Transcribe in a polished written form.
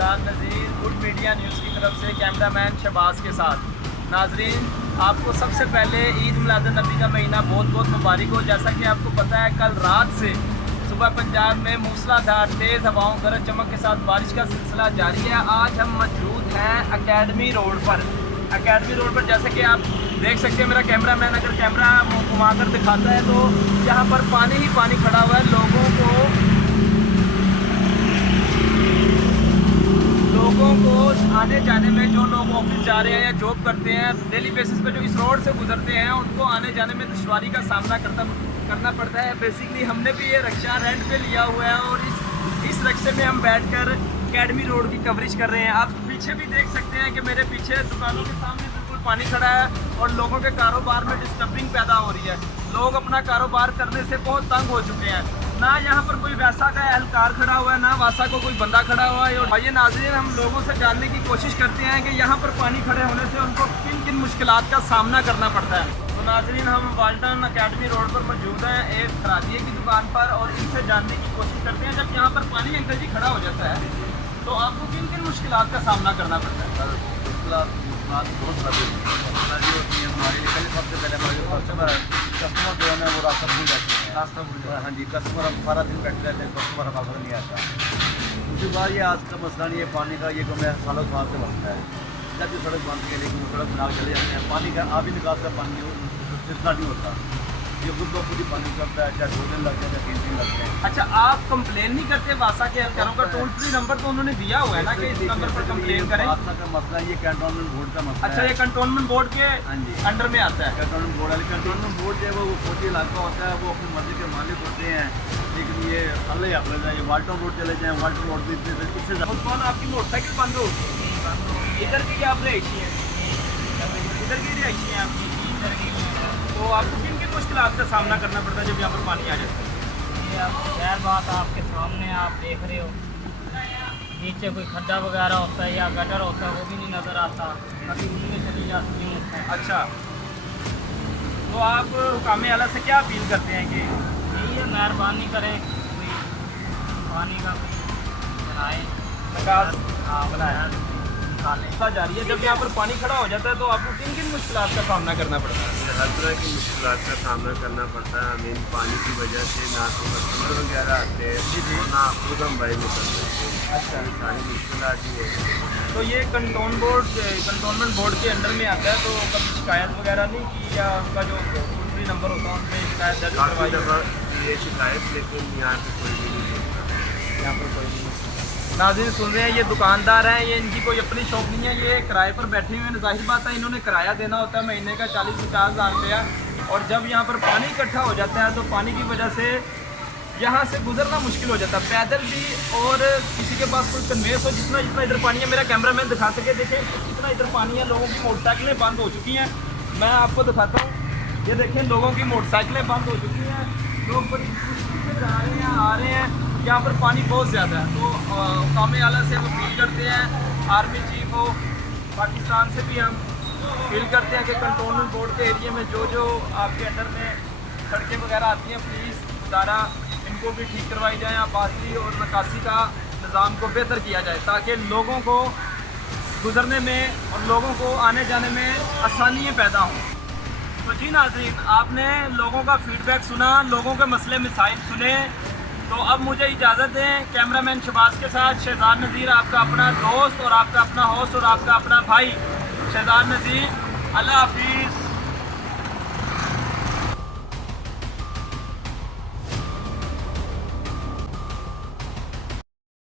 शहजाद नज़ीर good media news की तरफ से कैमरामैन शहबाज के साथ। नाजरीन, आपको सबसे पहले ईद मिलादुन्नबी का महीना बहुत बहुत मुबारक हो। जैसा कि आपको पता है, कल रात से सुबह पंजाब में मूसलाधार तेज़ हवाओं गरज चमक के साथ बारिश का सिलसिला जारी है। आज हम मौजूद हैं अकेडमी रोड पर। अकेडमी रोड पर जैसे कि आप देख सकते हैं, मेरा कैमरामैन अगर कैमरा घुमा कर दिखाता है तो यहाँ पर पानी ही पानी खड़ा हुआ है। लोगों को आने जाने में, जो लोग ऑफिस जा रहे हैं या जॉब करते हैं, डेली बेसिस पे जो इस रोड से गुजरते हैं, उनको आने जाने में दुश्वारी का सामना करना पड़ता है। बेसिकली हमने भी ये रिक्शा रेंट पे लिया हुआ है और इस रिक्शे में हम बैठकर अकेडमी रोड की कवरेज कर रहे हैं। आप पीछे भी देख सकते हैं कि मेरे पीछे दुकानों के सामने बिल्कुल पानी खड़ा है और लोगों के कारोबार में डिस्टर्बिंग पैदा हो रही है। लोग अपना कारोबार करने से बहुत तंग हो चुके हैं। ना यहाँ पर कोई वैसा का एहलकार खड़ा हुआ है, ना वैसा को कोई बंदा खड़ा हुआ है। और ये नाज़रीन, हम लोगों से जानने की कोशिश करते हैं कि यहाँ पर पानी खड़े होने से उनको किन किन मुश्किलात का सामना करना पड़ता है। तो नाज़रीन, हम वाल्टन अकेडमी रोड पर मौजूद हैं एक खरादिए की दुकान पर, और इनसे जानने की कोशिश करते हैं, जब यहाँ पर पानी अंकल जी खड़ा हो जाता है तो आपको किन किन मुश्किलात का सामना करना पड़ता है? मुश्किलात बहुत सारी होती है हमारे लिए। पहले सबसे पहले हमारे जो कस्टमर जो है ना, वो रास्ता भूल जाते हैं। रास्ता भूल जाते हैं, हाँ जी। कस्टमर हम सारा दिन बैठे रहते हैं, कस्टमर हमारे नहीं आता। दूसरी बात ये आज का मसला नहीं है पानी का, ये हमें सालों साल से बनता है। जब भी सड़क बनती है, लेकिन सड़क बना चले जाते हैं, पानी का आबी निकाल का पानी सिलसिला नहीं होता। ये खुद ब खुद ही पानी करता है, चाहे 2 दिन लग जाए, चाहे 3 दिन लग जाए। अच्छा, आप कंप्लेन नहीं करते वासा के एहलकारों का? टोल फ्री नंबर तो उन्होंने दिया हुआ है ना कि इस नंबर पर कंप्लेन करें। वासा का मसला ये कैंटोनमेंट बोर्ड का मसला है। अच्छा, ये कंटोनमेंट बोर्ड के अंडर में आता है? कैंटोनमेंट बोर्ड है। कैंटोनमेंट बोर्ड जो है वो फौजी इलाका होता है, वो अपनी मर्जी के मालिक होते हैं। लेकिन ये अल्लाह आप ले जाए, वाल्टन रोड चले जाएँ, वाल्टन रोड भी इससे उस्मान, आपकी मोटरसाइकिल बंद हो इधर की आप रही है, इधर की रही है आपकी इधर की, तो आपको किन किन मुश्किलात का सामना करना पड़ता है जब यहाँ पर पानी आ जाता है? ये अब खैर बात आपके सामने आप देख रहे हो, नीचे कोई खड्डा वगैरह होता है या गटर होता है, वो भी नहीं नज़र आता, कभी उनमें चली जाती है। अच्छा, तो आप हुकाम आला से क्या अपील करते हैं कि यही है, मेहरबानी करें, कोई पानी का बनाए, निकास हाँ बनाया निकालें। जा रही है। जब यहाँ पर पानी खड़ा हो जाता है तो आपको किन किन मुश्किलात का सामना करना पड़ता है? हर तरह की मुश्किलात का सामना करना पड़ता है। हमें पानी की वजह से ना तो कस्टमर वगैरह आते हैं और ना खुद हम बाहर निकल सकते हैं। अच्छा, सारी मुश्किलात ही है। तो ये कंटोनमेंट बोर्ड के अंडर में आता है, तो कभी शिकायत वगैरह नहीं की, या उनका जो टोल फ्री नंबर होता है उन पर शिकायत दर्ज काफ़ी करवाई? दफ़ा ये शिकायत, लेकिन यहाँ पे कोई भी नहीं होता। यहाँ पर कोई नहीं। नाज़रीन सुन रहे हैं, ये दुकानदार हैं, ये इनकी कोई अपनी शॉप नहीं है, ये किराए पर बैठे हुए हैं। जाहिर बात है, इन्होंने किराया देना होता है महीने का 40-50 हज़ार रुपया, और जब यहाँ पर पानी इकट्ठा हो जाता है तो पानी की वजह से यहाँ से गुजरना मुश्किल हो जाता है, पैदल भी, और किसी के पास कोई कन्वेंस हो। जितना इधर पानी है, मेरा कैमरामैन दिखा सके, देखें कितना इधर पानी है। लोगों की मोटरसाइकिलें बंद हो चुकी हैं, मैं आपको दिखाता हूँ। ये देखें, लोगों की मोटरसाइकिलें बंद हो चुकी हैं, लोग बड़ी मुश्किल से जा रहे हैं, आ रहे हैं। यहाँ पर पानी बहुत ज़्यादा है, तो हुकाम आला से हम अपील करते हैं, आर्मी चीफ हो पाकिस्तान से भी हम अपील करते हैं कि कंटोनमेंट बोर्ड के एरिया में जो आपके अंडर में सड़कें वगैरह आती हैं, प्लीज़ गुजारा इनको भी ठीक करवाई जाए, आबादी और निकासी का निज़ाम को बेहतर किया जाए, ताकि लोगों को गुजरने में और लोगों को आने जाने में आसानियाँ पैदा हों। तो जी नाज़रीन, आपने लोगों का फीडबैक सुना, लोगों के मसले मसाइल सुने, तो अब मुझे इजाज़त दें। कैमरामैन शहबाज के साथ शहजाद नज़ीर, आपका अपना दोस्त और आपका अपना होस्ट और आपका अपना भाई शहजाद नज़ीर। अल्लाह हाफिज़।